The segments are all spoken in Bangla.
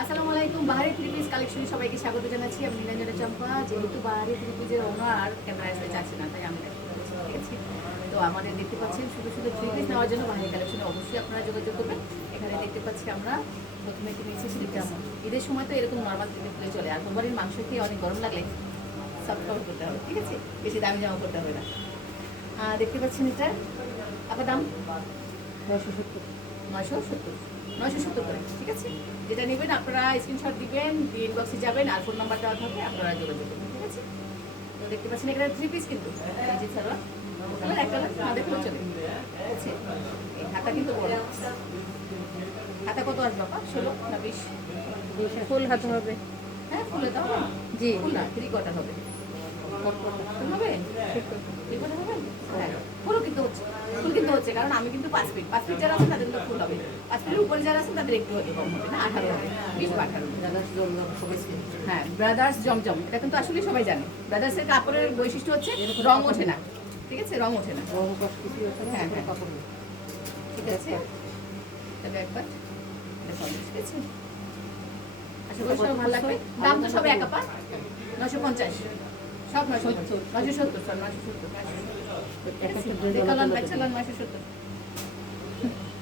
আসসালামু আলাইকুম। বাহারি থ্রি পিস কালেকশনে সবাইকে স্বাগত জানাচ্ছি। আমি নীলাঞ্জনা চম্পা। যেহেতু বাহারি থ্রি পিসের ওনার ক্যামেরায় আসতে চাচ্ছে না, তাই আমি ঠিক আছে। তো আমাদের দেখতে পাচ্ছেন শুধু শুধু থ্রি পিস নেওয়ার জন্য বাহারি কালেকশনে অবশ্যই আপনারা যোগাযোগ করবেন। এখানে দেখতে পাচ্ছি আমরা প্রথমে একটু নিয়েছি সিল্কটা। ঈদের সময় তো এরকম নর্মাল থ্রি পিস চলে, আর কোরবানির মাংস খেয়ে অনেক গরম লাগলে সফট কাপড় করতে হবে, ঠিক আছে, বেশি দামি জামা করতে হবে না। দেখতে পাচ্ছেন এটা আপনার দাম 970 970 করে, ঠিক আছে। যেটা নেবেন আপনারা স্ক্রিনশট দিবেন, দিয়ে ইনবক্সে যাবেন, আর ফোন নাম্বার দেওয়া থাকবে, আপনারা যোগাযোগ করবেন, ঠিক আছে। তো দেখতে পাচ্ছেন এখানে থ্রি পিস কিন্তু এই যে সালোয়ার কালার একটা না দেখলেও চলে, ঠিক আছে। এই হাতা কিন্তু বড়, হাতা কত আসবে বাবা? 16 না 20? ফুল হাতে হবে। হ্যাঁ ফুলে দাও জি। ফুল না 3 কোয়ার্টার হবে। ফুল হবে? 3 কোয়ার্টার হবে? হ্যাঁ ফুলও কিন্তু হচ্ছে, ফুল কিন্তু হচ্ছে, কারণ আমি কিন্তু 5 ফিট যারা আছেন তাদের কিন্তু ফুল হবে, 5 ফিটের উপরে যারা আছেন তাদের একটু হতে কম হবে না, 18 হবে, 20 বা 18। হ্যাঁ ব্রাদার্স জমজম, এটা কিন্তু আসলে সবাই জানে। ব্রাদার্সের কাপড়ের বৈশিষ্ট্য হচ্ছে রং ওঠে না, ঠিক আছে, রং ওঠে না। হ্যাঁ হ্যাঁ ঠিক আছে, তবে একবার ঠিক আছে। আশা করি সব ভালো লাগবে। দাম তো সব এক আপা 950, সব 970, 970 সব 970 দেখালাম বাচ্চালাম 970।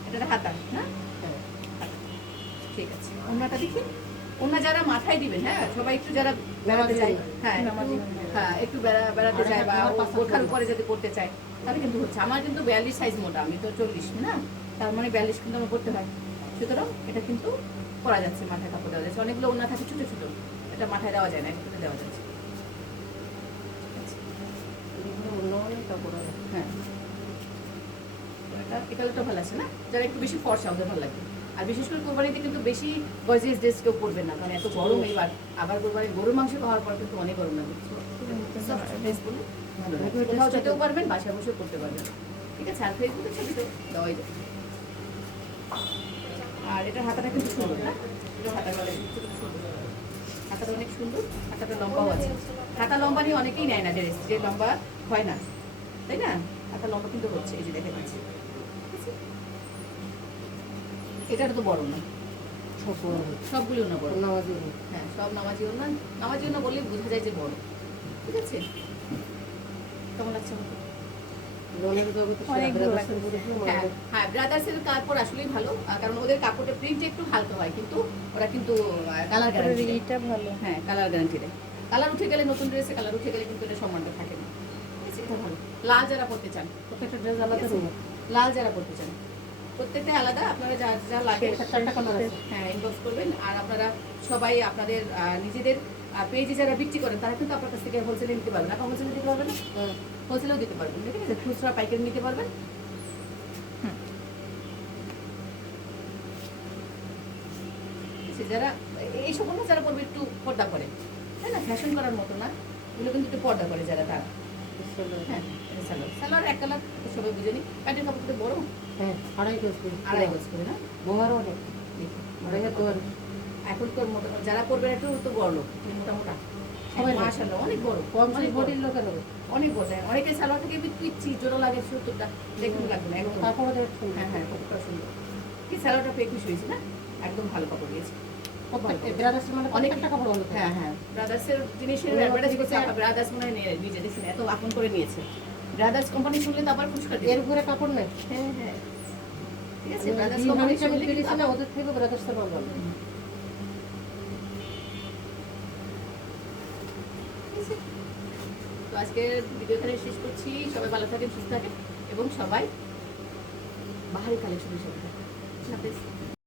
এটা হাতা না? ঠিক আছে, ওনাটা দেখি। ওনা যারা মাথায় দিবেন, হ্যাঁ সবাই একটু যারা বেড়াতে যায়, হ্যাঁ হ্যাঁ একটু বেড়াতে যায় বা বোরখার উপরে যদি করতে চায় তাহলে কিন্তু হচ্ছে। আমার কিন্তু 42 সাইজ মোটা, আমি তো 40 না, তার মানে 42 কিন্তু আমার করতে হয়। সুতরাং এটা কিন্তু করা যাচ্ছে, মাথায় কাপড় দেওয়া যাচ্ছে। অনেকগুলো ওনা থাকে ছোটো ছোটো, এটা মাথায় দেওয়া যায় না, একটু দেওয়া যাচ্ছে। হ্যাঁ এই কালারটা ভালো আছে না, যারা একটু বেশি ফর্সা ওদের ভালো লাগবে। আর বিশেষ করে কোরবানিতে কিন্তু বেশি গর্জিয়াস ড্রেস কেউ পরবেন না, কারণ এত গরম এইবার। আবার কোরবানি গরুর মাংস খাওয়ার পর কিন্তু অনেক গরম লাগবে। ড্রেস পরলে ভালো লাগবে, কোথাও যেতেও পারবেন, বাসায় বসেও করতে পারবেন, ঠিক আছে। আর ফেসবুকের ছবি তো দেওয়াই যায়। আর এটার হাতাটা কিন্তু সুন্দর না, এটা হাতার গলায় সুন্দর, হাতাটা অনেক সুন্দর, হাতাটা লম্বাও আছে। হাতা লম্বা নিয়ে অনেকেই নেয় না ড্রেস, যে লম্বা হয় না, তাই না? হাতা লম্বা কিন্তু হচ্ছে, এই যে দেখে পাচ্ছি। এটা তো বড় না, সবগুলো না বড়, হ্যাঁ সব নামাজি ওনা। নামাজি ওনা বললে বোঝা যায় যে বড়, ঠিক আছে। কেমন লাগছে? হ্যাঁ হ্যাঁ ব্রাদার্সের কাপড় আসলেই ভালো, কারণ ওদের কাপড়ের প্রিন্ট একটু হালকা হয়, কিন্তু ওরা কিন্তু কালার গ্যারান্টি ভালো। হ্যাঁ কালার গ্যারান্টি দেয়। কালার উঠে গেলে, নতুন ড্রেসে কালার উঠে গেলে কিন্তু এটা সম্মানটা থাকে না, ঠিক আছে। এটা ভালো। লাল যারা পরতে চান, প্রত্যেকটা ড্রেস আলাদা, লাল যারা পরতে চান প্রত্যেকটা আলাদা, আপনারা যা যা লাগে হ্যাঁ ইনবক্স করবেন। আর আপনারা সবাই আপনাদের নিজেদের পেজে যারা বিক্রি করেন তারা কিন্তু আপনার কাছ থেকে হোলসেলে নিতে পারবেন। আপনার হোলসেলে দিতে পারবেন, হোলসেলেও দিতে পারবেন, ঠিক আছে। খুচরা পাইকারি নিতে পারবেন। যারা এইসব না, যারা পড়বে একটু পর্দা করে, তাই না, ফ্যাশন করার মতো না, এগুলো কিন্তু একটু পর্দা করে যারা, তারা হ্যাঁ সালোয়ার সালোয়ার এক কালার সবাই বুঝে নি। প্যান্টের কাপড়টা বড়, হ্যাঁ আড়াই গজ করে না, বোহারও অনেক এখন তো মোটা যারা পড়বে একটু তো বড় লোক, মোটা মোটা সবাই মাশাআল্লাহ অনেক বড়, অনেক বডির লোকের হবে, অনেক বড়। অনেকে সালোয়ার থেকে পিচ্ছি জোড়ো লাগে, সুতোটা দেখুন লাগবে না একদম। হ্যাঁ হ্যাঁ কতটা সুন্দর, কি সালোয়ারটা পেয়ে খুশি হয়েছে না, একদম ভালো কাপড় দিয়েছে। অনেকটা কাপড় ভালো, হ্যাঁ হ্যাঁ ব্রাদার্সের জিনিসের অ্যাডভার্টাইজ করছে, ব্রাদার্স মনে হয় নিজে দেখছেন এত আপন করে নিয়েছে। ব্রাদার্স কোম্পানি শুনলে তো আবার পুরস্কার এর উপরে কাপড় নেই। হ্যাঁ হ্যাঁ ঠিক আছে, ব্রাদার্স কোম্পানি শুনলে কিন্তু না, ওদের থেকে ব্রাদার্সটা ভালো। তো আজকে ভিডিও এখানে শেষ করছি। সবাই ভালো থাকেন, সুস্থ থাকেন এবং সবাই বাহারি কালেকশনের সাথে থাকেন।